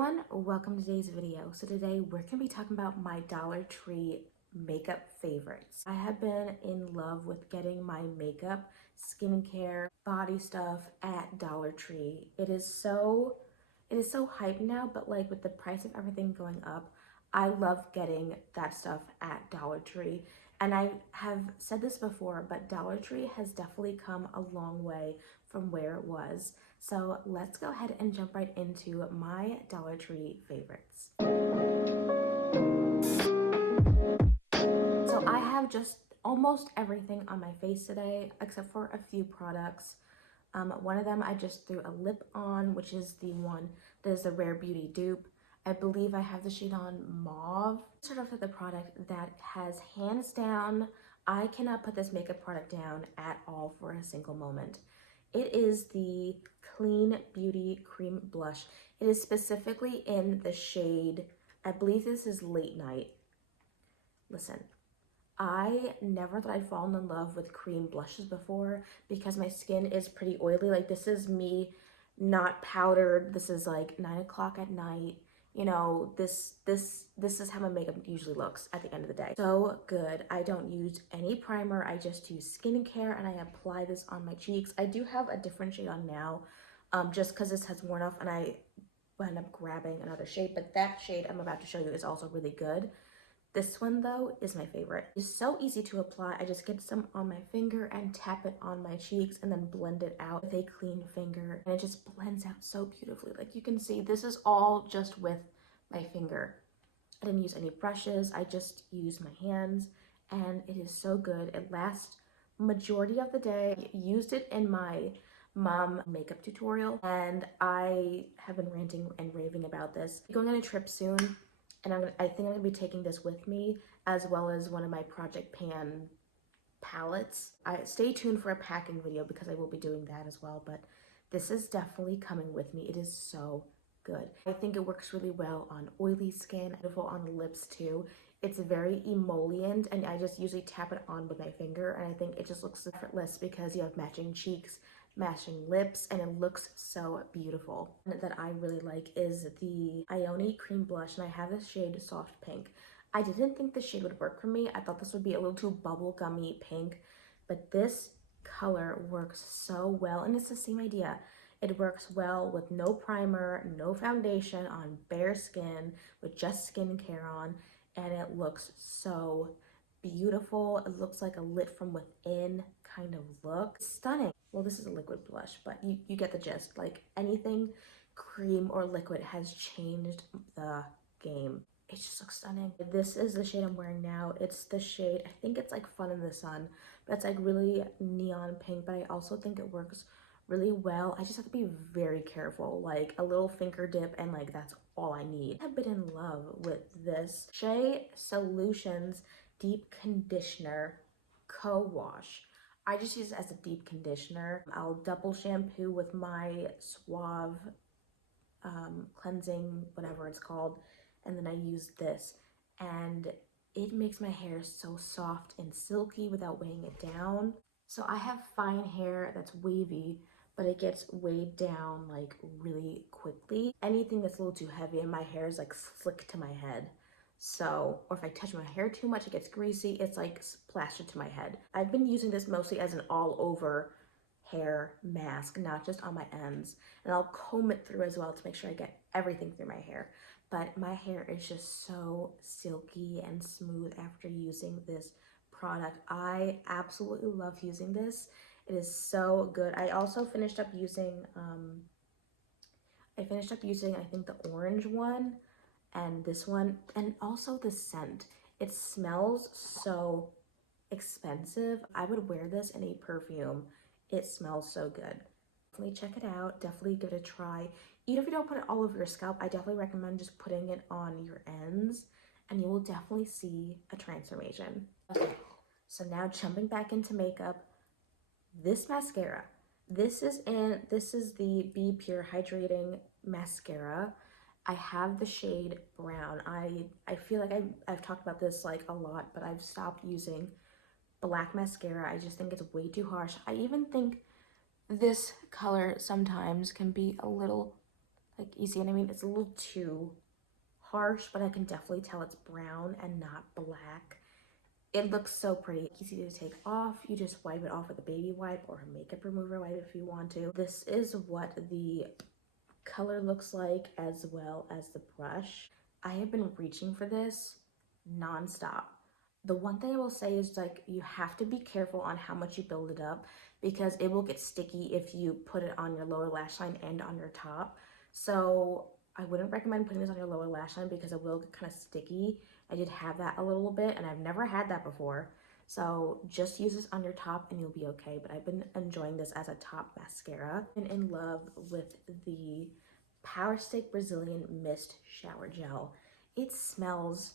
everyone, welcome to today's video. So today we're gonna be talking about my Dollar Tree makeup favorites. I have been in love with getting my makeup, skincare, body stuff at Dollar Tree. It is so hyped now, but like with the price of everything going up, I love getting that stuff at Dollar Tree. And I have said this before, but Dollar Tree has definitely come a long way from where it was. So let's go ahead and jump right into my Dollar Tree favorites. So I have just almost everything on my face today, except for a few products. One of them I just threw a lip on, which is the one that is the Rare Beauty dupe. I believe I have the shade on Mauve. Start off with the product that has hands down, I cannot put this makeup product down at all for a single moment. It is the Clean Beauty Cream Blush. It is specifically in the shade, I believe this is Late Night. Listen, I never thought I'd fallen in love with cream blushes before because my skin is pretty oily. Like, this is me not powdered. This is like 9 o'clock at night. You know, this is how my makeup usually looks at the end of the day. So good. I don't use any primer. I just use skincare and I apply this on my cheeks. I do have a different shade on now, just because this has worn off and I wound up grabbing another shade. But that shade I'm about to show you is also really good. This one though is my favorite. It's so easy to apply. I just get some on my finger and tap it on my cheeks and then blend it out with a clean finger. And it just blends out so beautifully. Like you can see, this is all just with my finger. I didn't use any brushes. I just used my hands and it is so good. It lasts majority of the day. I used it in my mom makeup tutorial and I have been ranting and raving about this. I'm going on a trip soon. And I think I'm gonna be taking this with me, as well as one of my Project Pan palettes. Stay tuned for a packing video because I will be doing that as well, but this is definitely coming with me. It is so good. I think it works really well on oily skin, beautiful on the lips too. It's very emollient and I just usually tap it on with my finger and I think it just looks effortless because you have matching cheeks, matching lips, and it looks so beautiful. And that I really like is the Ioni Cream Blush, and I have this shade Soft Pink. I didn't think this shade would work for me. I thought this would be a little too bubblegummy pink, but this color works so well, and it's the same idea. It works well with no primer, no foundation, on bare skin, with just skincare on, and it looks so beautiful. It looks like a lit from within kind of look. It's stunning. Well, this is a liquid blush, but you get the gist. Like, anything cream or liquid has changed the game. It just looks stunning. This is the shade I'm wearing now. It's the shade, I think it's like Fun in the Sun, but it's like really neon pink, but I also think it works really well. I just have to be very careful, like a little finger dip and like that's all I need. I've been in love with this Shea Solutions Deep Conditioner Co-Wash. I just use it as a deep conditioner. I'll double shampoo with my Suave cleansing, whatever it's called, and then I use this and it makes my hair so soft and silky without weighing it down. So I have fine hair that's wavy, but it gets weighed down like really quickly. Anything that's a little too heavy and my hair is like slick to my head. So, or if I touch my hair too much, it gets greasy, it's like splashed to my head. I've been using this mostly as an all over hair mask, not just on my ends. And I'll comb it through as well to make sure I get everything through my hair. But my hair is just so silky and smooth after using this product. I absolutely love using this. It is so good. I also finished up using, I think the orange one and this one, and also the scent. It smells so expensive. I would wear this in a perfume. It smells so good. Definitely check it out. Definitely give it a try. Even if you don't put it all over your scalp, I definitely recommend just putting it on your ends and you will definitely see a transformation. Okay, so now jumping back into makeup, this mascara. This is the Be Pure Hydrating Mascara. I have the shade brown. I feel like I've talked about this like a lot, but I've stopped using black mascara. I just think it's way too harsh. I even think this color sometimes can be a little Like, you see what I mean? It's a little too harsh, but I can definitely tell it's brown and not black. It looks so pretty. Easy to take off. You just wipe it off with a baby wipe or a makeup remover wipe if you want to. This is what the color looks like as well as the brush. I have been reaching for this nonstop. The one thing I will say is, like, you have to be careful on how much you build it up because it will get sticky if you put it on your lower lash line and on your top. So I wouldn't recommend putting this on your lower lash line because it will get kind of sticky. I did have that a little bit and I've never had that before. So just use this on your top and you'll be okay. But I've been enjoying this as a top mascara. I've been in love with the Power Stick Brazilian Mist Shower Gel. It smells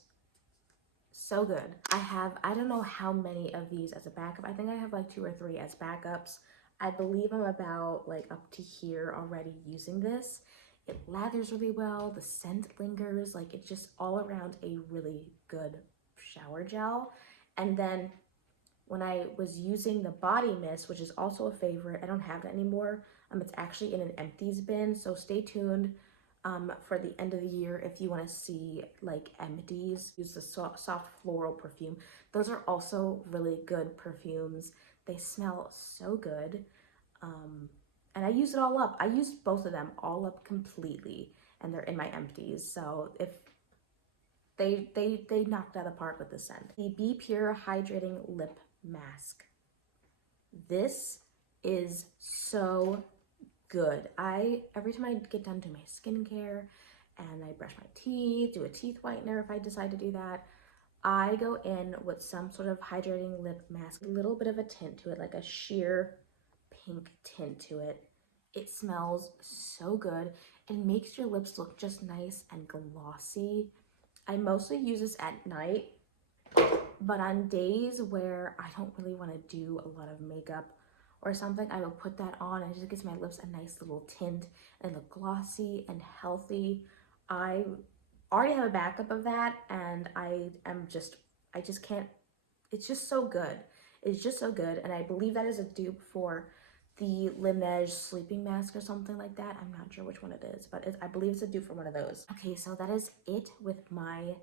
so good. I don't know how many of these as a backup. I think I have like 2 or 3 as backups. I believe I'm about like up to here already using this. It lathers really well, the scent lingers, like it's just all around a really good shower gel. And then when I was using the body mist, which is also a favorite, I don't have it anymore. It's actually in an empties bin, so stay tuned for the end of the year if you want to see like empties. Use the soft floral perfume. Those are also really good perfumes. They smell so good. And I use it all up. I used both of them all up completely, and they're in my empties. So if they knocked out of the park with the scent. The Be Pure Hydrating Lip Mask. This is so good. Every time I get done doing my skincare and I brush my teeth, do a teeth whitener if I decide to do that, I go in with some sort of hydrating lip mask, a little bit of a tint to it, like a sheer pink tint to it. It smells so good. It makes your lips look just nice and glossy. I mostly use this at night, but on days where I don't really want to do a lot of makeup or something, I will put that on and it just gives my lips a nice little tint and look glossy and healthy. I already have a backup of that and I just can't, it's just so good. It's just so good. And I believe that is a dupe for the Laneige sleeping mask or something like that. I'm not sure which one it is, but I believe it's a dupe for one of those. Okay, so that is it with my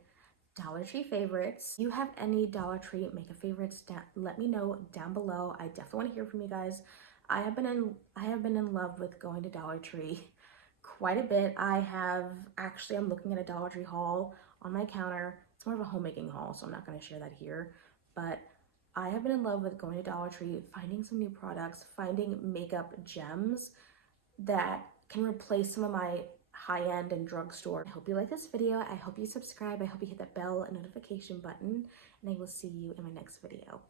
Dollar Tree favorites. If you have any Dollar Tree makeup favorites, let me know down below. I definitely want to hear from you guys. I have been in love with going to Dollar Tree quite a bit. I'm looking at a Dollar Tree haul on my counter. It's more of a homemaking haul, so I'm not going to share that here. But I have been in love with going to Dollar Tree, finding some new products, finding makeup gems that can replace some of my high-end and drugstore. I hope you like this video. I hope you subscribe. I hope you hit that bell and notification button, and I will see you in my next video.